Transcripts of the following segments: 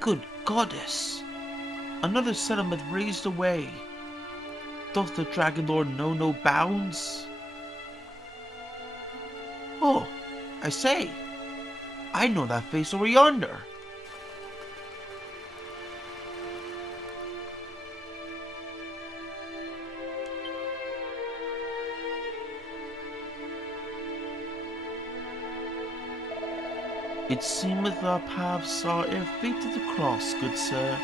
Good goddess! Another settlement razed away. Doth the Dragon Lord know no bounds? Oh, I say, I know that face over yonder. It seemeth our paths are ere fate to the cross, good sir.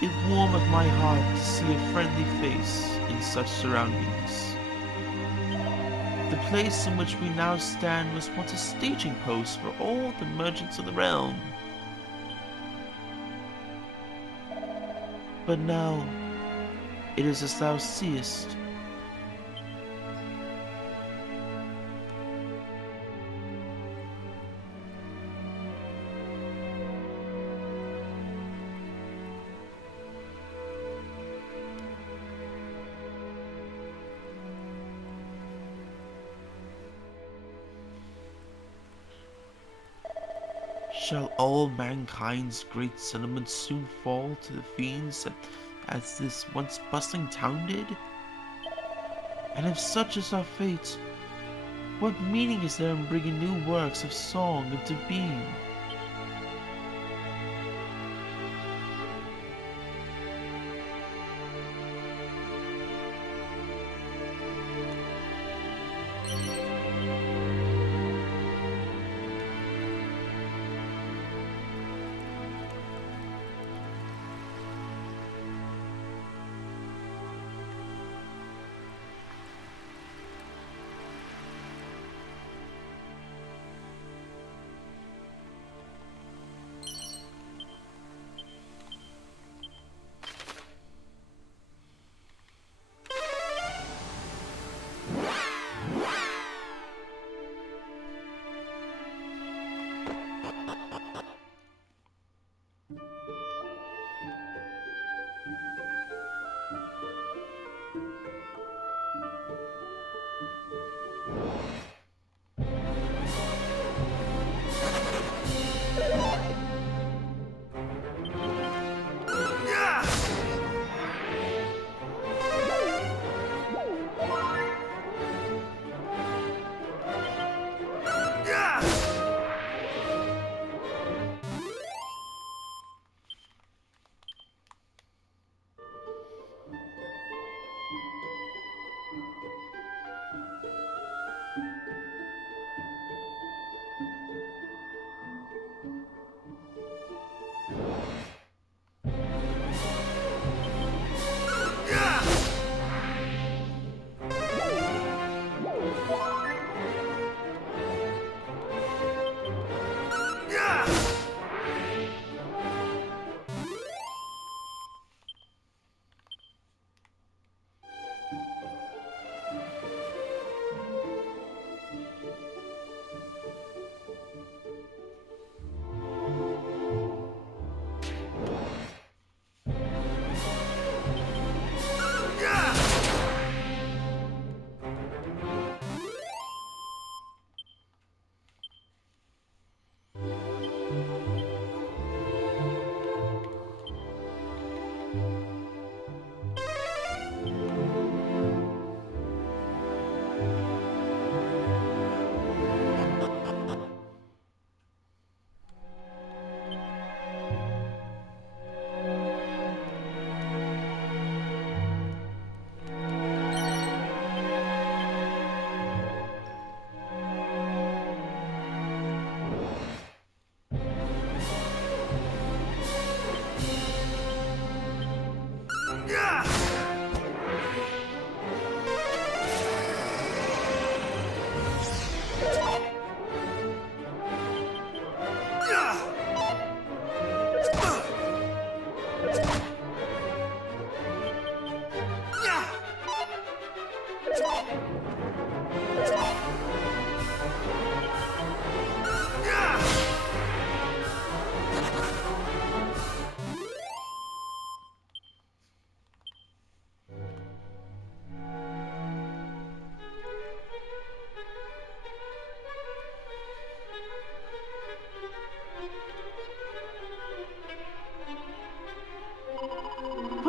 It warmeth my heart to see a friendly face in such surroundings. The place in which we now stand was once a staging post for all the merchants of the realm. But now, it is as thou seest. Shall all mankind's great settlements soon fall to the fiends as this once bustling town did? And if such is our fate, what meaning is there in bringing new works of song into being?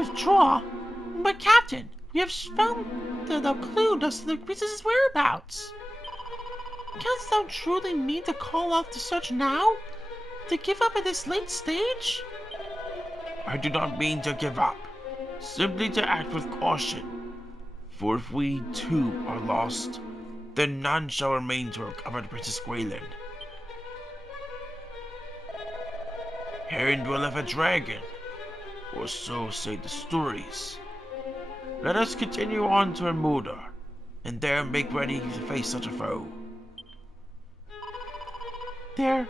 withdraw. But Captain, we have found the clue as to the princess's whereabouts. Canst thou truly mean to call off the search now? To give up at this late stage? I do not mean to give up. Simply to act with caution. For if we too are lost, then none shall remain to recover the Princess Gwaelin. Herein dwelleth a dragon, or so say the stories. Let us continue on to Ermuda, and there make ready to face such a foe. There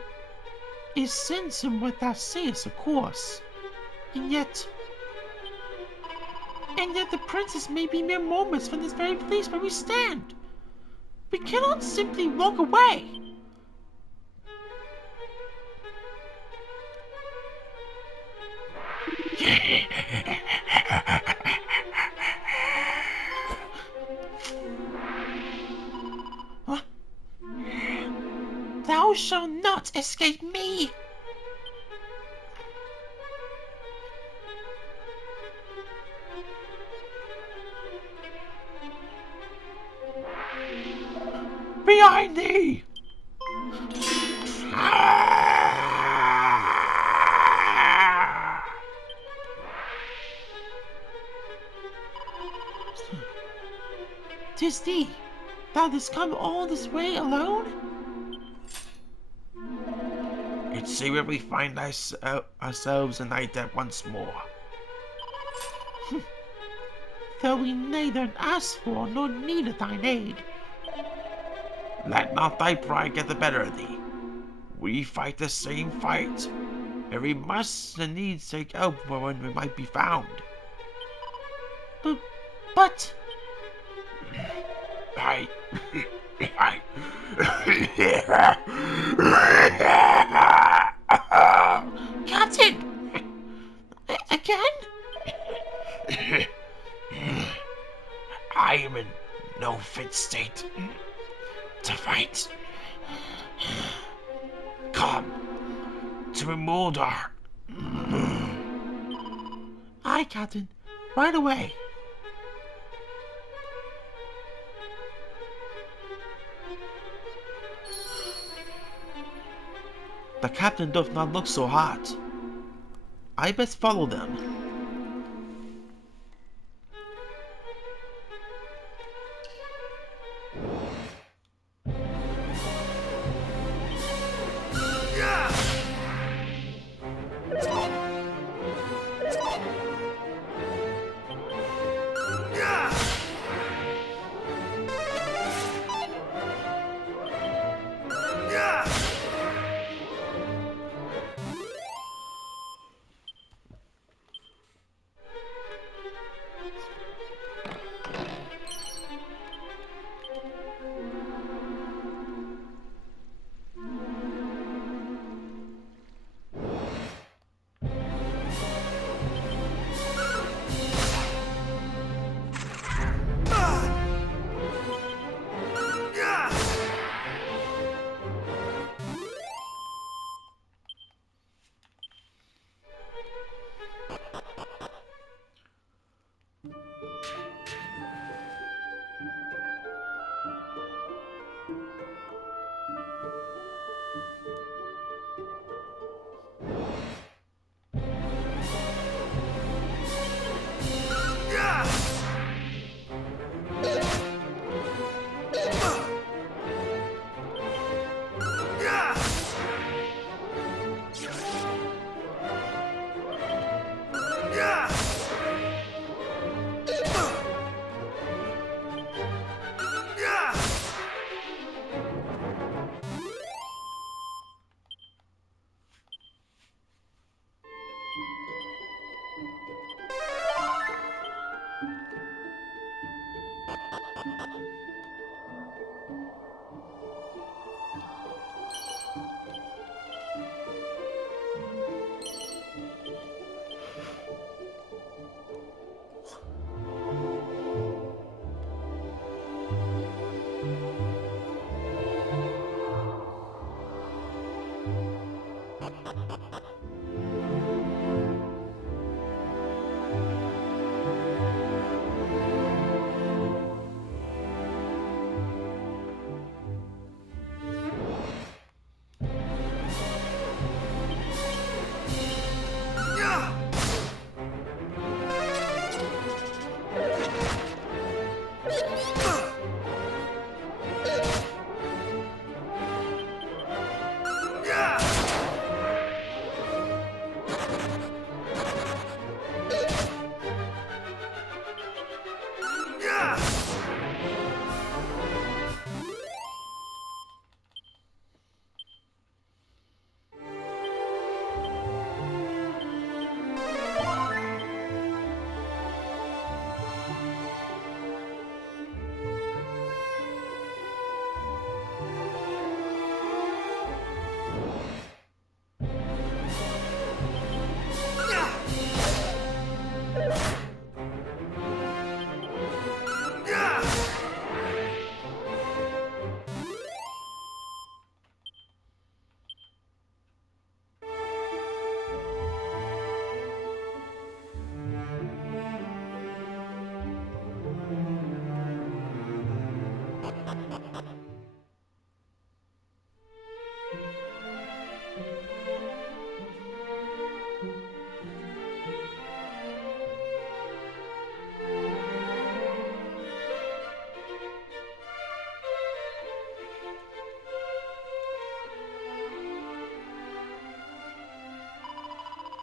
is sense in what thou sayest, of course, and yet the princess may be mere moments from this very place where we stand. We cannot simply walk away. Thou shalt not escape me. Behind thee! Tis thee. Thou didst come all this way alone? It seemeth we find ourselves in thy debt once more. Though we neither asked for nor needed thine aid. Let not thy pride get the better of thee. We fight the same fight, and we must and needs take help when we might be found. But... Captain! Again? I am in no fit state to fight. Come to Ermuda. Aye, Captain. Right away. The captain doth not look so hot. I best follow them.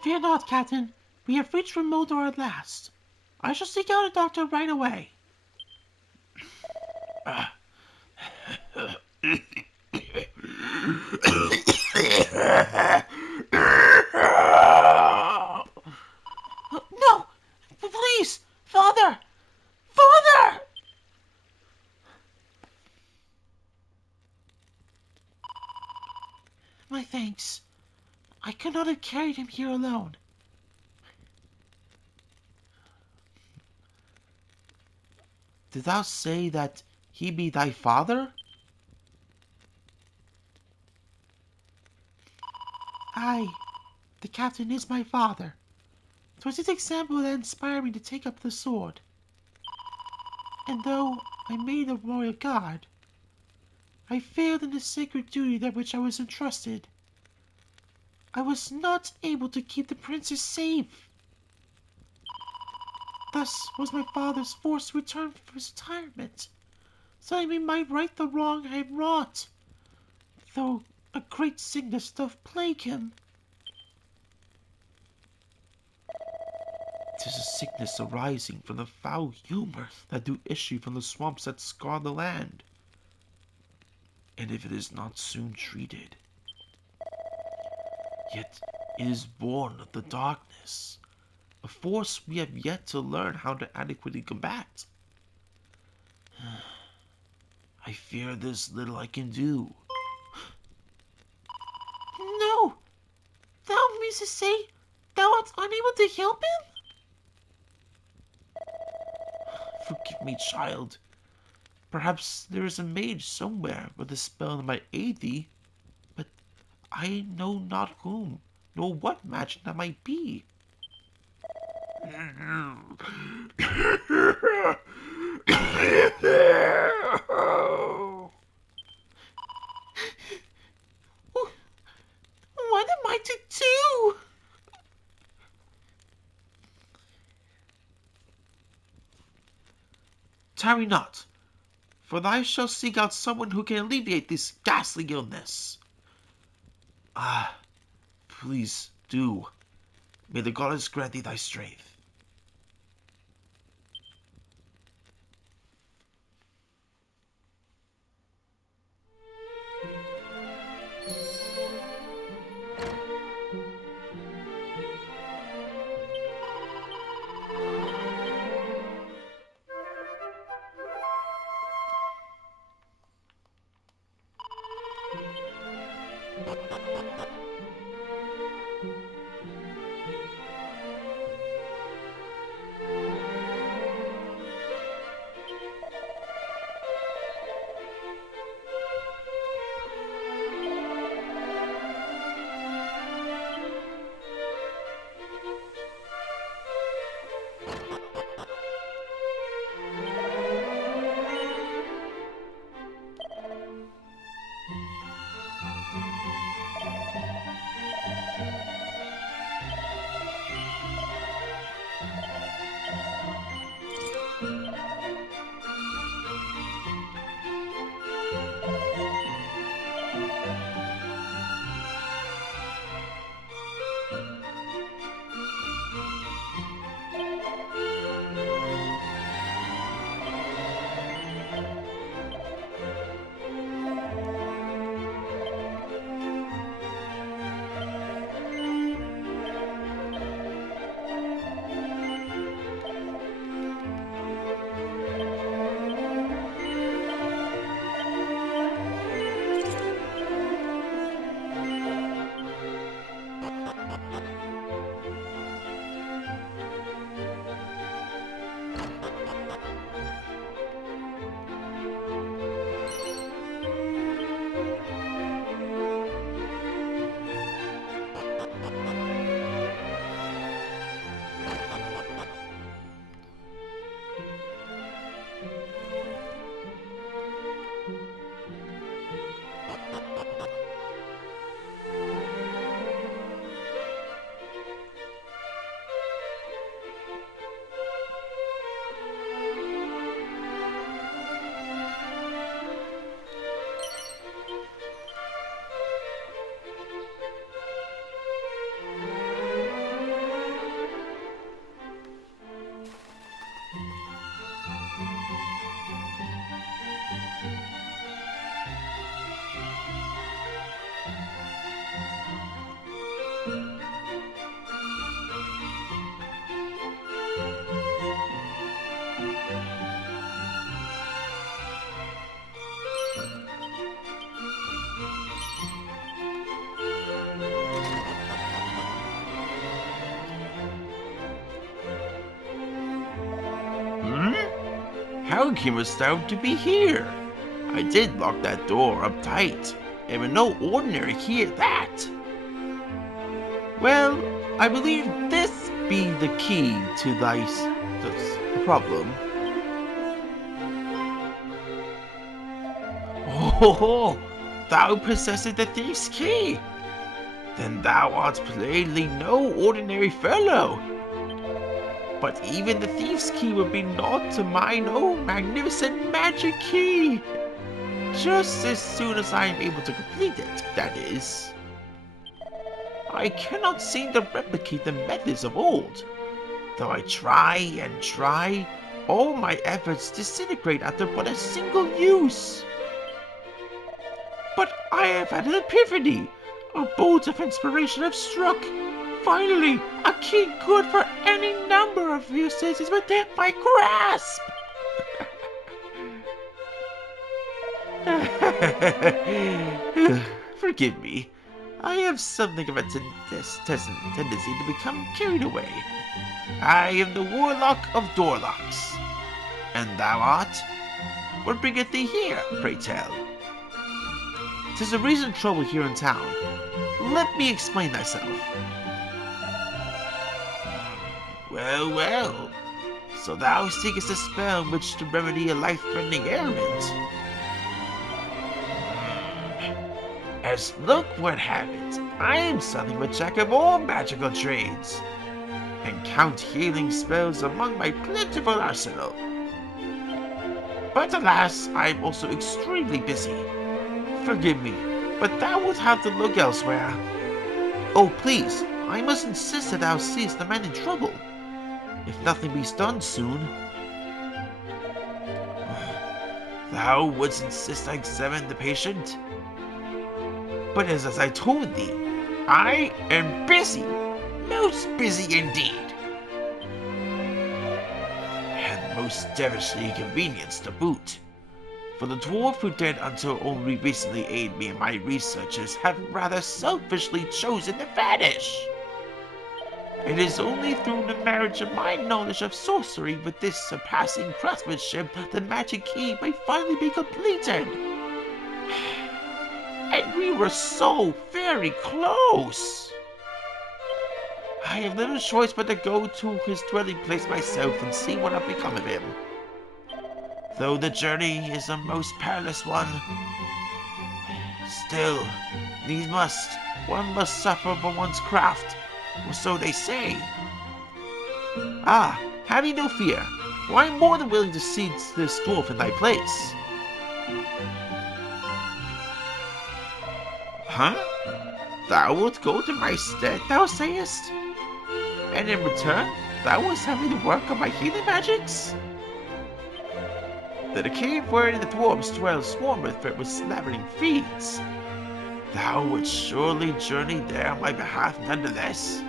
Fear not, Captain. We have reached Remodor at last. I shall seek out a doctor right away. No! Please! Father! Father! My thanks. I could not have carried him here alone. Did thou say that he be thy father? Aye, the captain is my father. 'Twas his example that inspired me to take up the sword. And though I made a royal guard, I failed in the sacred duty that which I was entrusted. I was not able to keep the princess safe. Thus was my father's forced to return from his retirement, so that he might right the wrong I had wrought, though a great sickness doth plague him. 'Tis a sickness arising from the foul humor that do issue from the swamps that scar the land. And if it is not soon treated, yet it is born of the darkness, a force we have yet to learn how to adequately combat. I fear there's little I can do. No! Thou meanest to say thou art unable to help him? Forgive me, child. Perhaps there is a mage somewhere with a spell that might aid thee, but I know not whom, nor what magic that might be. What am I to do? Tarry not, for thou shalt seek out someone who can alleviate this ghastly illness. Ah, please do. May the goddess grant thee thy strength. How camest thou to be here? I did lock that door up tight, and with no ordinary key at that. Well, I believe this be the key to this problem. Oh, thou possessest the thief's key. Then thou art plainly no ordinary fellow. But even the thief's key would be naught to mine own magnificent magic key. Just as soon as I am able to complete it, that is. I cannot seem to replicate the methods of old. Though I try and try, all my efforts disintegrate after but a single use. But I have had an epiphany. A bolt of inspiration have struck. Finally, a key good for any number of uses is within my grasp. Forgive me. I have something of a tendency to become carried away. I am the Warlock of Doorlocks. And thou art? What bringeth thee here, pray tell? 'Tis a recent trouble here in town. Let me explain thyself. Well, well. So thou seekest a spell in which to remedy a life-threatening ailment. As luck would have it, I am something of a jack of all magical trades, and count healing spells among my plentiful arsenal. But alas, I am also extremely busy. Forgive me, but thou wilt have to look elsewhere. Oh, please, I must insist that thou seest the man in trouble. If nothing be done soon. Thou wouldst insist I examine the patient? But as I told thee, I am busy, most busy indeed. And most devilishly inconvenienced to boot. For the dwarf who did until only recently aid me in my researches have rather selfishly chosen to vanish. It is only through the marriage of my knowledge of sorcery with this surpassing craftsmanship the magic key may finally be completed. And we were so very close. I have little choice but to go to his dwelling place myself and see what has become of him. Though the journey is a most perilous one, still, one must suffer for one's craft, or so they say. Ah, have ye no fear, for I am more than willing to seat this dwarf in thy place. Huh? Thou wilt go to my stead, thou sayest? And in return, thou wilt have me to work on my healing magics? That a cave wherein the dwarves dwell swarmeth with slavering fiends. Thou wouldst surely journey there on my behalf nonetheless.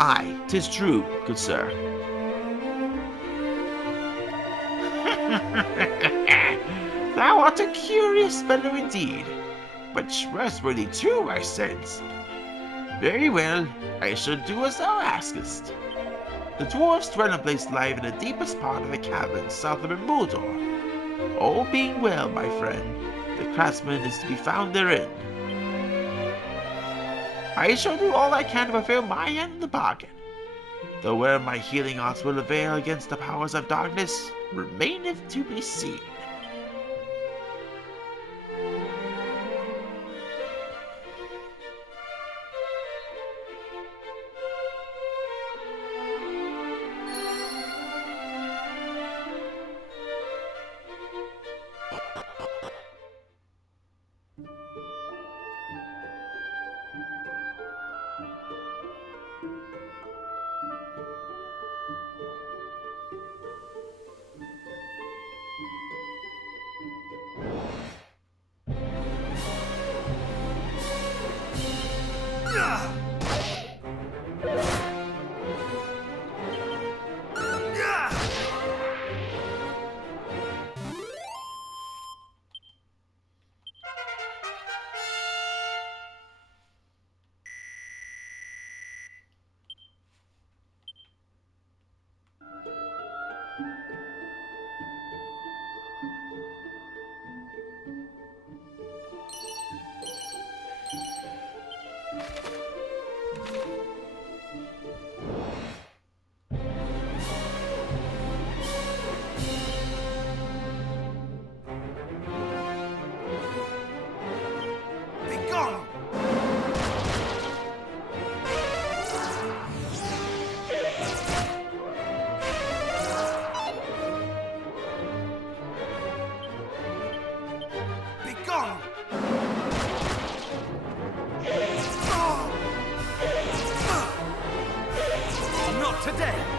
Aye, 'tis true, good sir. Thou art a curious fellow indeed, but trustworthy too, I sense. Very well, I shall do as thou askest. The dwarves' dwelling place lie in the deepest part of the cavern south of Mordor. All being well, my friend, the craftsman is to be found therein. I shall do all I can to fulfill my end of the bargain, though where my healing arts will avail against the powers of darkness remaineth to be seen. Not today!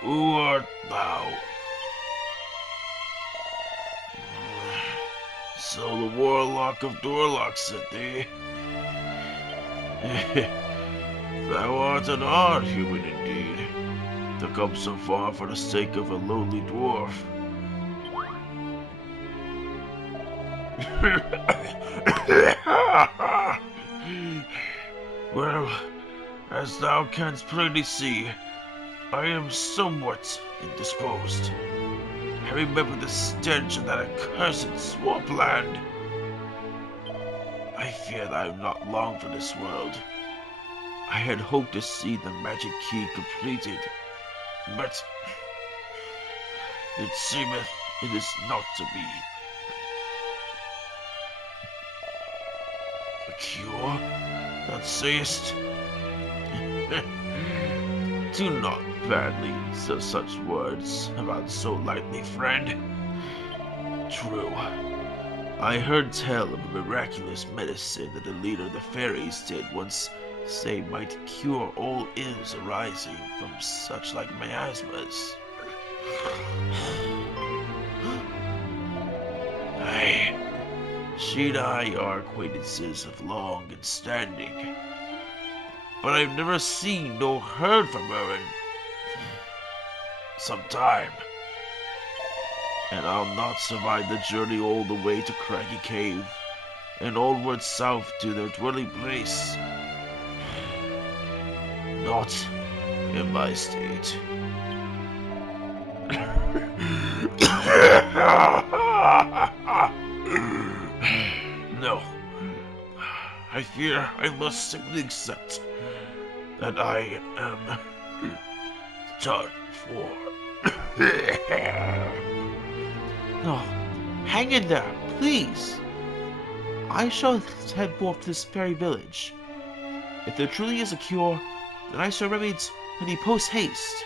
Who art thou? So the warlock of Dorlock said thee. Thou art an odd human indeed, to come so far for the sake of a lowly dwarf. Well, as thou canst plainly see, I am somewhat indisposed. I remember the stench of that accursed swampland. I fear that I am not long for this world. I had hoped to see the magic key completed, but it seemeth it is not to be. A cure, thou sayest? Do not badly say such words about so lightly, friend. True, I heard tell of a miraculous medicine that the leader of the fairies did once say might cure all ills arising from such like miasmas. Aye, she and I are acquaintances of long and standing, but I've never seen nor heard from her in some time. And I'll not survive the journey all the way to Craggy Cave, and onward south to their dwelling place. Not in my state. No, I fear I must simply accept that I am done for. No, hang in there, please. I shall head forth to this fairy village. If there truly is a cure, then I shall remedy it post haste.